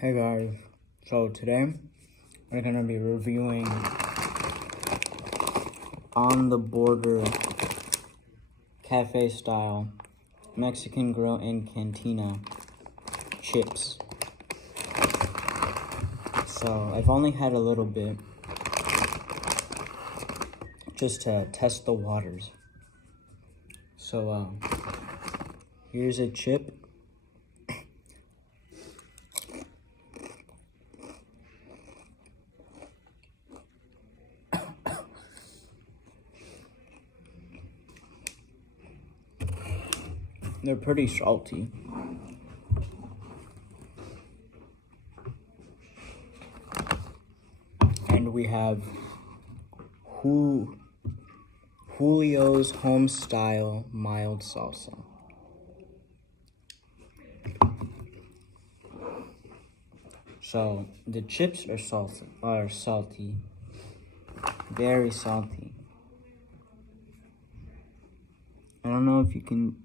Hey guys, so today we're gonna be reviewing On the Border cafe style Mexican grill and cantina chips. So I've only had a little bit just to test the waters. So here's a chip. They're pretty salty. And we have Julio's home style mild salsa. So the chips are salty, very salty. I don't know if you can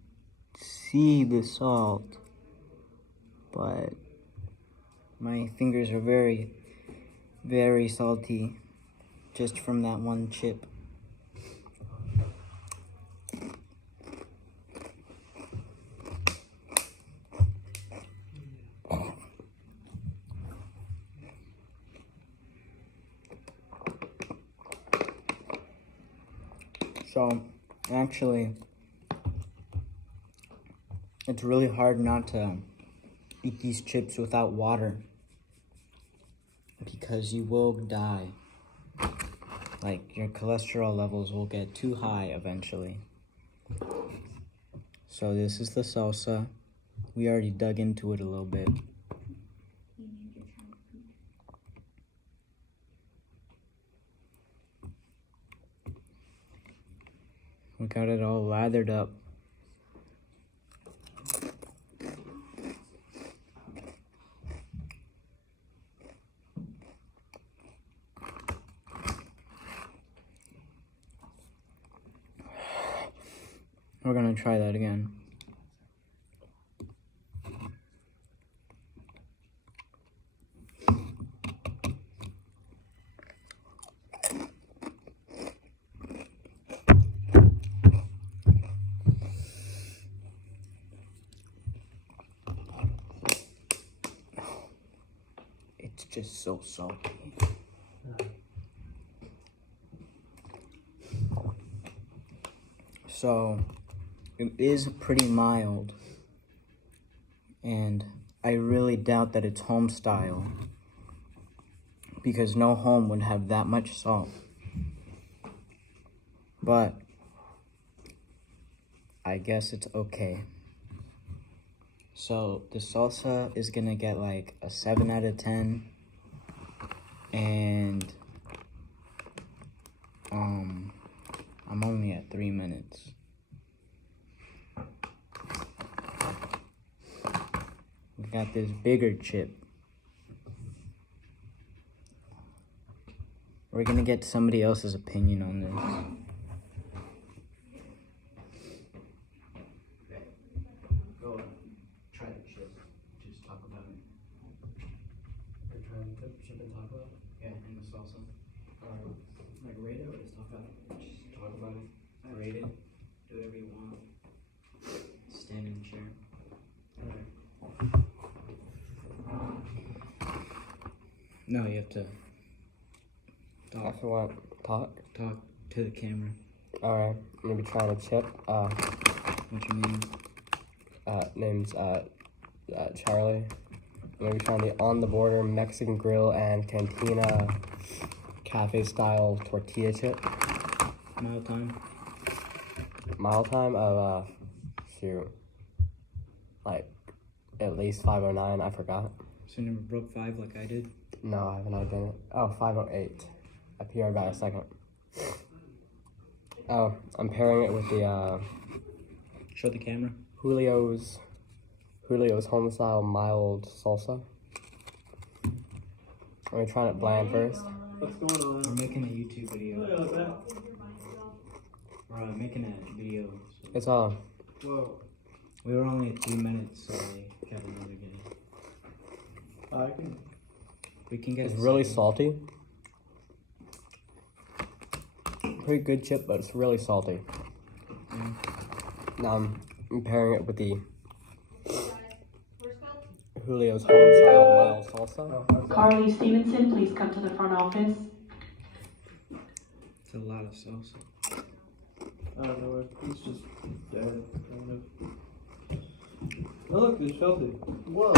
see the salt, but my fingers are very, very salty just from that one chip. So actually, it's really hard not to eat these chips without water because you will die. Like, your cholesterol levels will get too high eventually. So this is the salsa. We already dug into it a little bit. We got it all lathered up. We're gonna try that again. It's just so salty. So it is pretty mild, and I really doubt that it's home style because no home would have that much salt. But I guess it's okay. So the salsa is gonna get like a 7 out of 10, and I'm only at 3 minutes. We got this bigger chip. We're gonna get somebody else's opinion on this. Go try the chip. Just talk about it. You're trying to chip and talk about it? Yeah, and the salsa. Like rate it or just talk about it? Just talk about it. I rate it. Do whatever you want. Stand in the chair. Alright. No, you have to talk. After what? Talk? Talk to the camera. Alright, I'm gonna be trying a chip. What's your name? Name's Charlie. I'm gonna be trying the On the Border Mexican Grill and Cantina cafe style tortilla chip. Mild time. Mile time of shoot, like at least 5:09. I forgot. So you never broke 5 like I did? No, I haven't done it. Oh, 5:08. I PR'd by a second. Oh, I'm pairing it with the Show the camera. Julio's home style mild salsa. I'm gonna try it bland first. What's going on? We're making a YouTube video. We're making a video. So It's all. Whoa. we were only at 3 minutes, so we got another video. We can get It's a really second. salty. Pretty good chip, but it's really salty. Now I'm pairing it with the Julio's home style mild salsa. Carly Stevenson, please come to the front office. It's a lot of salsa. I don't know, it's just dead, kind of. Oh, look, it's salty. Whoa.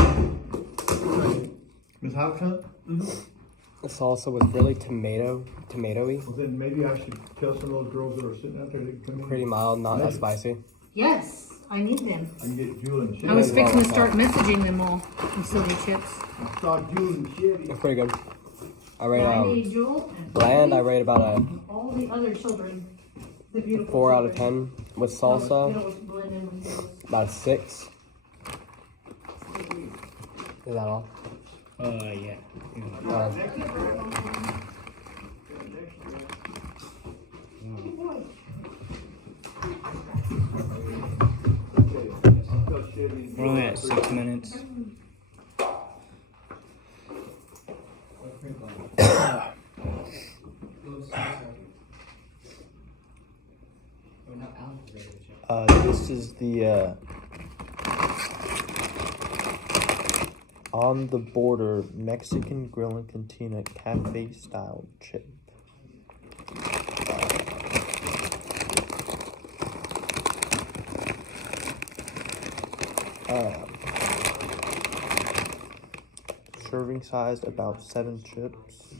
Is how come? The salsa was really tomatoey. Well, then maybe I should tell some of those girls that are sitting out there they can come in. Pretty mild, not that spicy. Yes, I need them. I can get Jewel and Shetty. I was Yeah, fixing to well, start messaging them all, them silly chips. Stop Jewel and Shetty. It's pretty good. I I rate need Jewel and bland. I rate about a all the other children. The beautiful 4 out of children. 10. With You salsa, know what's blended with those. about a 6. Is that all? Yeah. We're only at 6 minutes. This is the On the Border Mexican Grill and Cantina Cafe Style Chip. Serving size about 7 chips.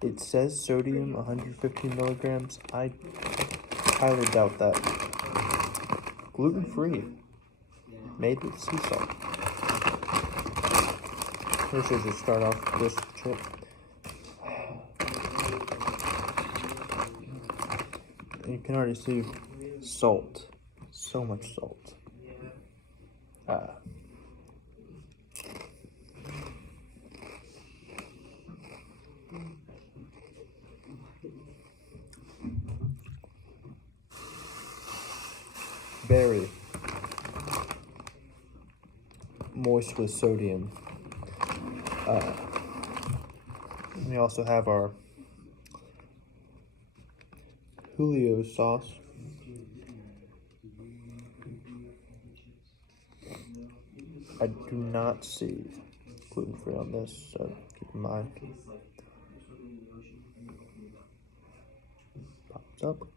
It says sodium 115 milligrams. I highly doubt that. Gluten free. Made with sea salt. Let's just start off with this chip. You can already see salt. So much salt. Very moist with sodium. We also have our Julio sauce. I do not see gluten free on this, so keep in mind. Pops up.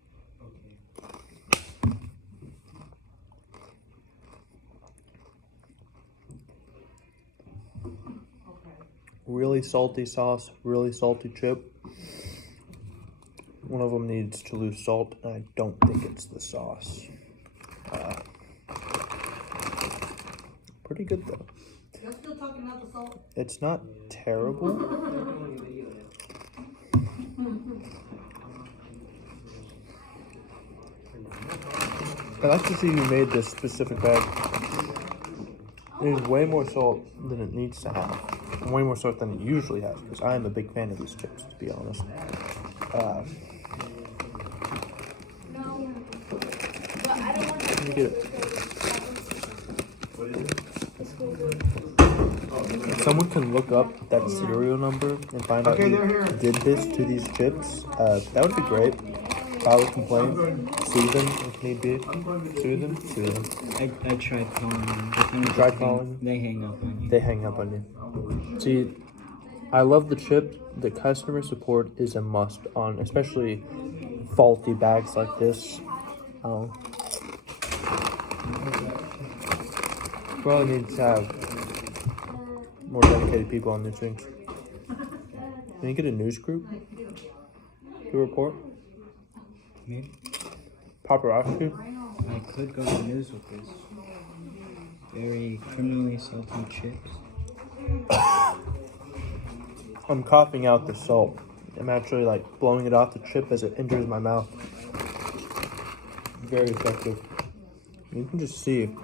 Really salty sauce, really salty chip. One of them needs to lose salt, and I don't think it's the sauce. Pretty good though. You're still talking about the salt? It's not terrible. I like to see you made this specific bag. There's way more salt than it needs to have. And way more salt than it usually has, because I am a big fan of these chips, to be honest. Let me get it. If someone can look up that serial number and find out who did this to these chips, that would be great. If I would complain, sue them if need be. Sue them? Sue them. I tried calling them. But then Tried calling? They hang up on you. They hang up on you. See, I love the chip. The customer support is a must on, especially faulty bags like this. Probably need to have more dedicated people on these things. Can you get a news group to report? Maybe. Paparazzi? I could go to news with this. Very criminally salty chips. I'm coughing out the salt. I'm actually like blowing it off the chip as it enters my mouth. Very effective. You can just see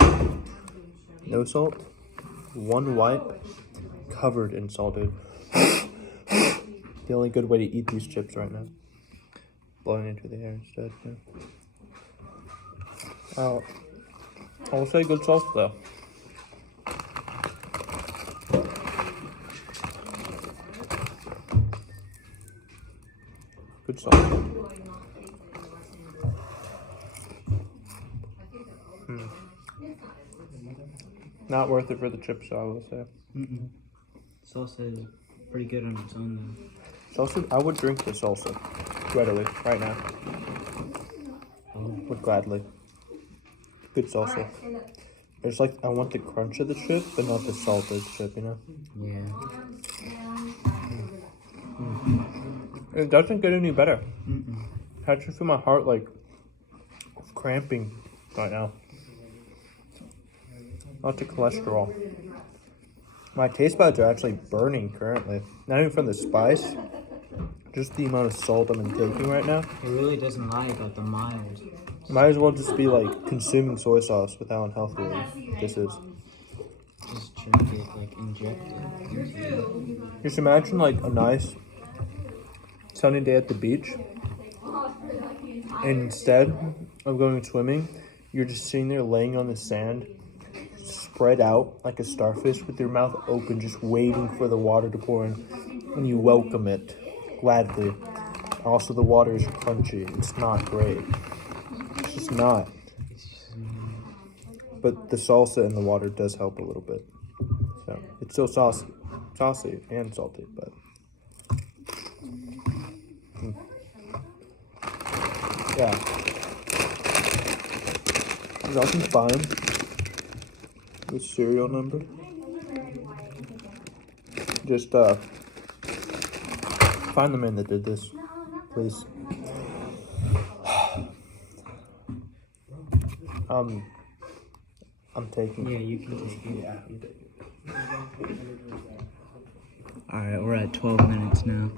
no salt, one wipe, covered in salt, dude. The only good way to eat these chips right now. Blowing into the air instead. Yeah. I'll say good sauce though. Good salsa. Not worth it for the chips, I would say. Salsa is pretty good on its own Salsa, I would drink the salsa readily, right now. Would gladly. Good salsa. It's like, I want the crunch of the chip, but not the salted chip, you know? though. Yeah. It doesn't get any better. I actually feel my heart, like, cramping right now. Lots of cholesterol. My taste buds are actually burning currently. Not even from the spice, just the amount of salt I'm taking right now. It really doesn't lie about the mild. Might as well just be like consuming soy sauce with how unhealthy this is. Just drink it, like inject it into you. Just imagine like a nice sunny day at the beach. And instead of going swimming, you're just sitting there laying on the sand, spread out like a starfish with your mouth open, just waiting for the water to pour in. And you welcome it gladly. Also, the water is crunchy. It's not great. It's just not. But the salsa in the water does help a little bit. So it's still saucy and salty, but yeah. Y'all can find the serial number. Just find the man that did this, please. I'm taking. Yeah, you can take it. Yeah, I'm taking. Alright, we're at 12 minutes now.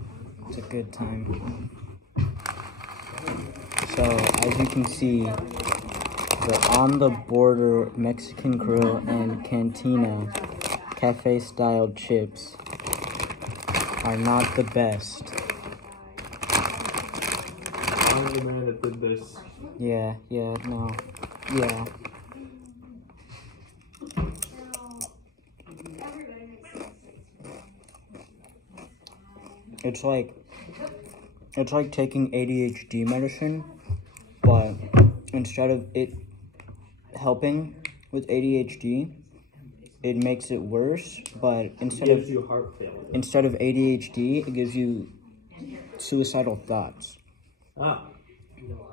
It's a good time. So, as you can see, the On the Border Mexican Grill and Cantina cafe style chips are not the best. I'm the man that did this. Yeah, no. Yeah. It's like taking ADHD medicine, but instead of it helping with ADHD, it makes it worse. But instead of heart failure. instead of ADHD, it gives you suicidal thoughts. Ah,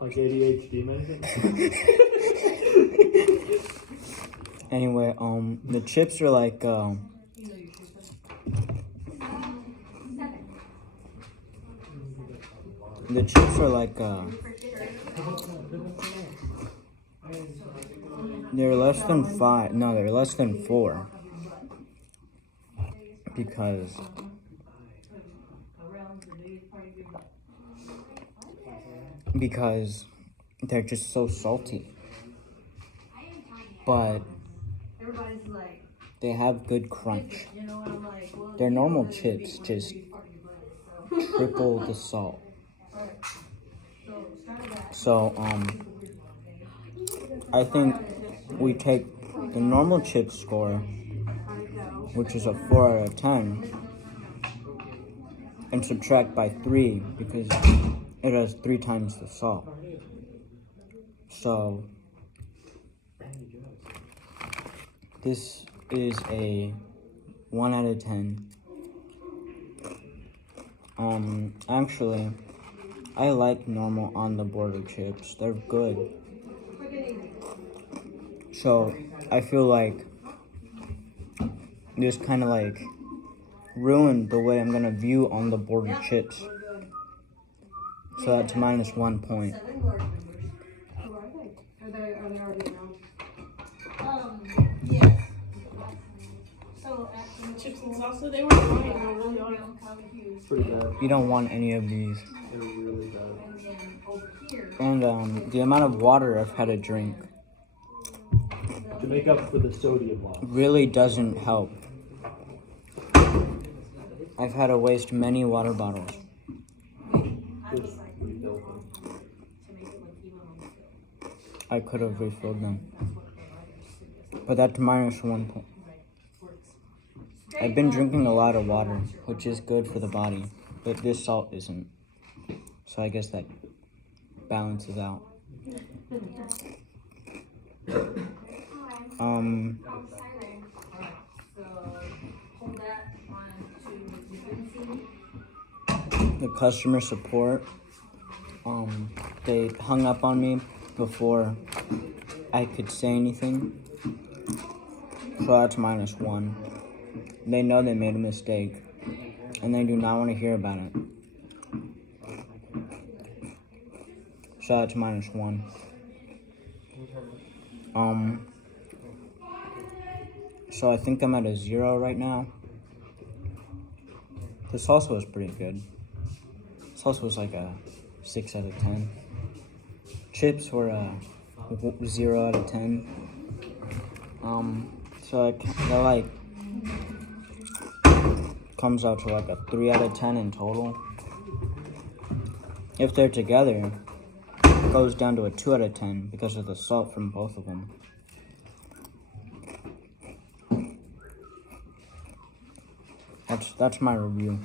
like ADHD medicine. Anyway, the chips are like they're less than 5. No, they're less than 4. Because they're just so salty. But Everybody's like, they have good crunch. you know, and I'm like, well, They're normal chips, just triple the salt. So, I think we take the normal chip score, which is a 4 out of 10, and subtract by 3 because it has 3 times the salt. So, this is a 1 out of 10. Actually, I like normal On the Border chips. They're good. So, I feel like this kind of like ruined the way I'm gonna view On the Border chips. So that's minus 1 point. Are they already around? Yes. So, Chips and salsa, they were fine. They were really awesome. Pretty bad. You don't want any of these. They're really bad. And the amount of water I've had to drink To make up for the sodium loss. really doesn't help. I've had to waste many water bottles. Just refill them. I could have refilled them. But that's minus 1 point. I've been drinking a lot of water, which is good for the body, but this salt isn't. So I guess that balances out. The customer support, they hung up on me before I could say anything. So that's -1. They know they made a mistake, and they do not want to hear about it. So that's -1. So I think I'm at a 0 right now. The salsa was pretty good. Salsa was like a 6 out of 10. Chips were a 0 out of 10. So that like comes out to like a 3 out of 10 in total. If they're together, it goes down to a 2 out of 10 because of the salt from both of them. That's my review.